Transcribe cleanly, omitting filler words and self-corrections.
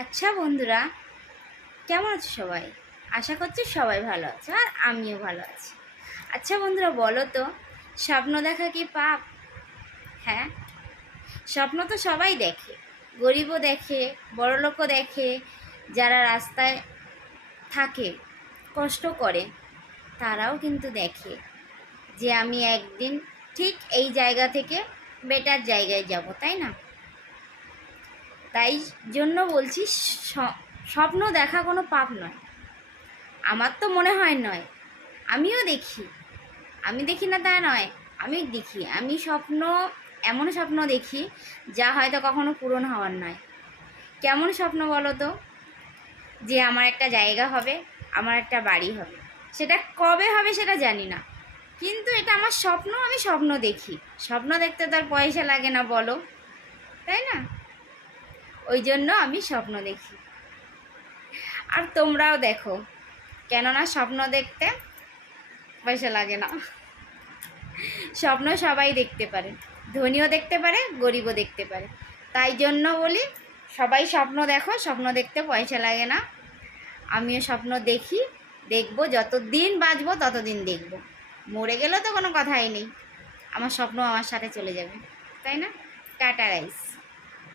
আচ্ছা বন্ধুরা, কেমন আছো সবাই? আশা করছি সবাই ভালো আছে আর আমিও ভালো আছি। আচ্ছা বন্ধুরা, বলো তো, স্বপ্ন দেখা কি পাপ? হ্যাঁ, স্বপ্ন তো সবাই দেখে। গরিবও দেখে, বড়লোকও দেখে, যারা রাস্তায় থাকে, কষ্ট করে, তারাও কিন্তু দেখে যে আমি একদিন ঠিক এই জায়গা থেকে বেটার জায়গায় যাব, তাই না? তাই জন্য বলছি, স্বপ্ন দেখা কোনো পাপ নয়। আমার তো মনে হয় নয়। আমিও দেখি, আমি দেখি না তা নয়, আমি দেখি। আমি এমন স্বপ্ন দেখি যা হয়তো কখনো পূরণ হওয়ার নয়। কেমন স্বপ্ন বলো তো? যে আমার একটা জায়গা হবে, আমার একটা বাড়ি হবে। সেটা কবে হবে সেটা জানি না, কিন্তু এটা আমার স্বপ্ন, আমি স্বপ্ন দেখি। স্বপ্ন দেখতে তো আর পয়সা লাগে না, বলো, তাই না? ওই জন্য আমি স্বপ্ন দেখি। আর তোমরাও দেখো, কেননা স্বপ্ন দেখতে পয়সা লাগে না। স্বপ্ন সবাই দেখতে পারে, ধনীও দেখতে পারে, গরিবও দেখতে পারে। তাই জন্য বলি, সবাই স্বপ্ন দেখো, স্বপ্ন দেখতে পয়সা লাগে না। আমিও স্বপ্ন দেখি, দেখবো, যতদিন বাঁচবো ততদিন দেখবো। মরে গেলেও তো কোনো কথাই নেই, আমার স্বপ্ন আমার সাথে চলে যাবে, তাই না? Tata guys.